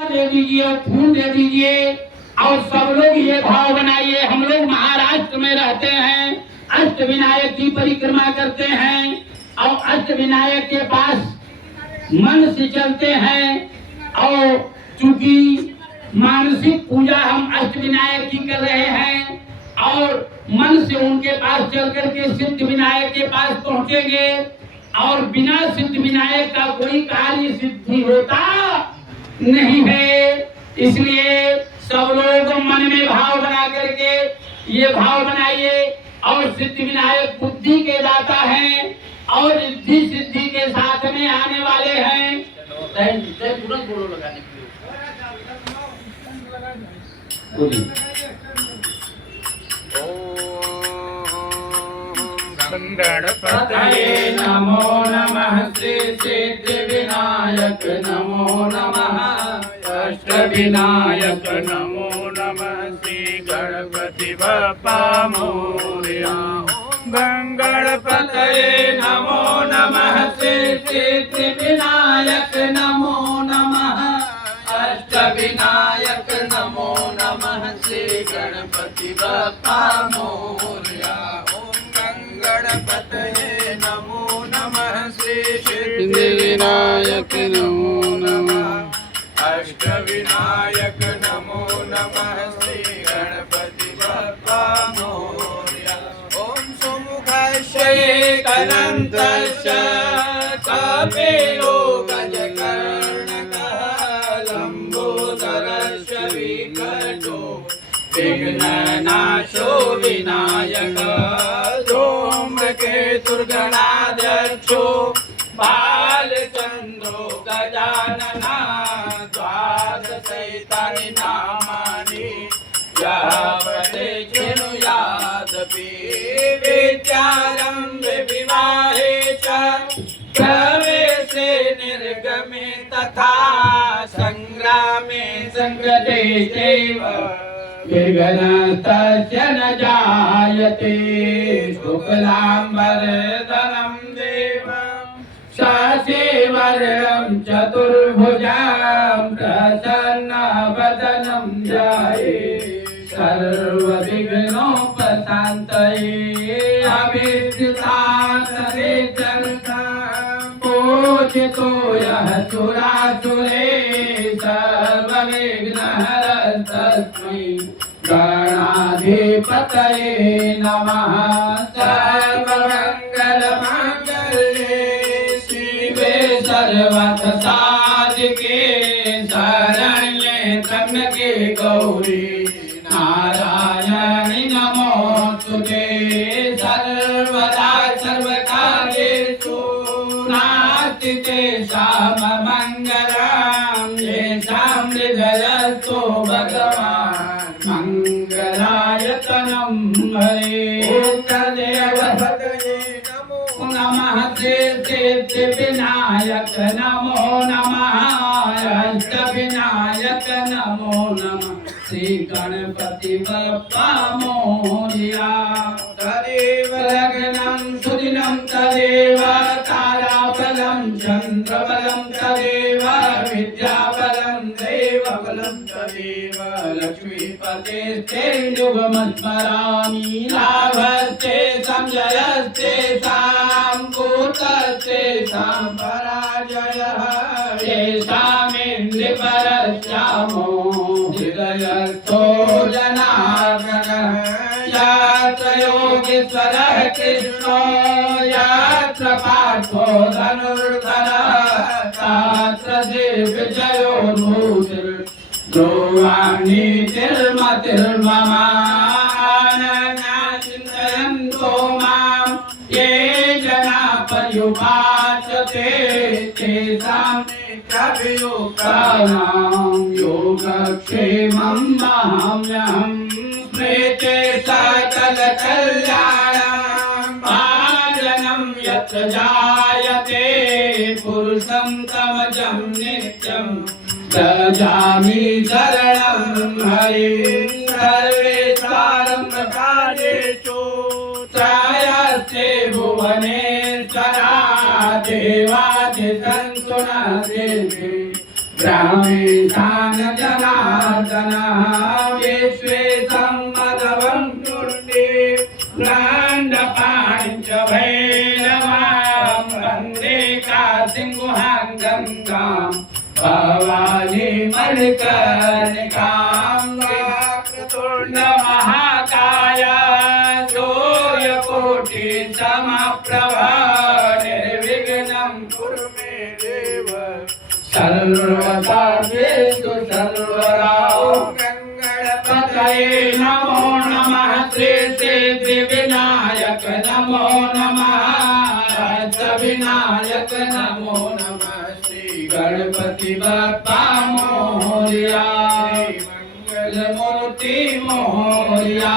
दे दीजिए, फूल दे दीजिए और सब लोग ये भाव बनाइए। हम लोग महाराष्ट्र में रहते हैं, अष्ट विनायक की परिक्रमा करते हैं और अष्ट विनायक के पास मन से चलते हैं। और चूंकि मानसिक पूजा हम अष्ट विनायक की कर रहे हैं और मन से उनके पास चल करके सिद्ध विनायक के पास पहुंचेंगे और बिना सिद्ध विनायक का कोई कार्य सिद्धि होता नहीं है। इसलिए सब लोग मन में भाव बना करके ये भाव बनाइए। और सिद्ध विनायक बुद्धि के दाता हैं और रिद्धि सिद्धि के साथ में आने वाले हैं। तुरंत बोलो लगाने के लिए गणपतये नमो नमः, श्री सिद्ध विनायक नमो नमः, अष्ट विनायक नमो नमः, श्री गणपति बप्पा मोरया। गणपतये नमो नमः, श्री सिद्ध विनायक नमो नमः, अष्ट विनायक नमो नमः, श्री गणपति बप्पा मोरया। गणपतये नमो नमः, श्री सिद्ध विनायक नमो नमः, अष्ट विनायक नमो नमः, श्री गणपति बप्पा मोरया। ओम सुमुखस्य एकदन्तस्य कपिलो गजकर्णकः लम्बोदरस्य विकटो विघ्ननाशो विनायकः धूम्रकेतुर्गणाध्यक्षो बालचन्द्रो गजानना द्वादशैतानि नामानि यावते शृणुयादपि विद्यारम्भे विवाहे च प्रवेशे निर्गमे तथा संग्रामे संग्रहे चैव विघ्नस्तस्य न जायते। शुक्लाम्बरधरं देवं शशिवर्णं चतुर्भुजं प्रसन्नवदनं ध्यायेत् सर्वविघ्नोपशान्तये। अविद्युतान्तरितर्कं पूजितो यः सुरासुरे सर्वविघ्नहरस्तस्मै गणाधिपतये नमः। सर्वमङ्गलमाङ्गल्ये शिवे सर्वसाधिके शरण्ये त्र्यम्बके गौरी नारायणि नमोस्तुते। सर्वदा सर्वकार्येषु नास्ति तेषां मङ्गलं येषां हृदयस्थो भगवान् मङ्गलायतनं हरे। गणपतये नमो नमः, श्री सिद्ध विनायक नमो नमः, अष्ट विनायक नमो नमः, श्री गणपति बप्पा मोरया। तदेव लग्नं सुदिनं तदेव ताराबलं चन्द्रबलं तदेव विद्याबलं देवबलं तदेव लक्ष्मीपतेस्ते युगमस्मरामि। लाभस्ते संजयस्ते भूतस्ते पराजयः येषामिन्द्रिपरश्यामो हृदयस्थो जनार्दनः। यत्र योगीश्वरः कृष्णो यत्र पार्थो धनुर्धरः तत्र दिग्विजयो भूतिर् ध्रुवाणीतिर्मतिर्मम। अनन्या चिन्तयन्तो मां ये जनाः पर्युपासते तेषां नित्यभियुक्तानां योगक्षेमं वहाम्यहम्। स्मृते सकलकल्याणं भाजनं यत्र जायते पुरुषं तमजं नित्यं भजामि शरणं हरिं। सर्वेश्वरं कार्येषु त्रयस्ते भुवनेश्वरा देवादिसन्तु न देवी प्रमेशान जनार्दन विश्वेशं मधवं तुण्डे दण्डपाणिच भैरवां वन्दे काशीं गुहां गङ्गां भवानी मणिकर्णिकां वक्रतुण्ड महाकाय सूर्यकोटि समप्रभा निर्विघ्नं कुरु मे देव सर्वदा वेदु सर्वदा गणपतये नमो नमः श्री सिद्धि विनायक नमो नमः विनायक नमो नमः श्री गणपति बप्पा मोरया मंगल मूर्ति मोरया।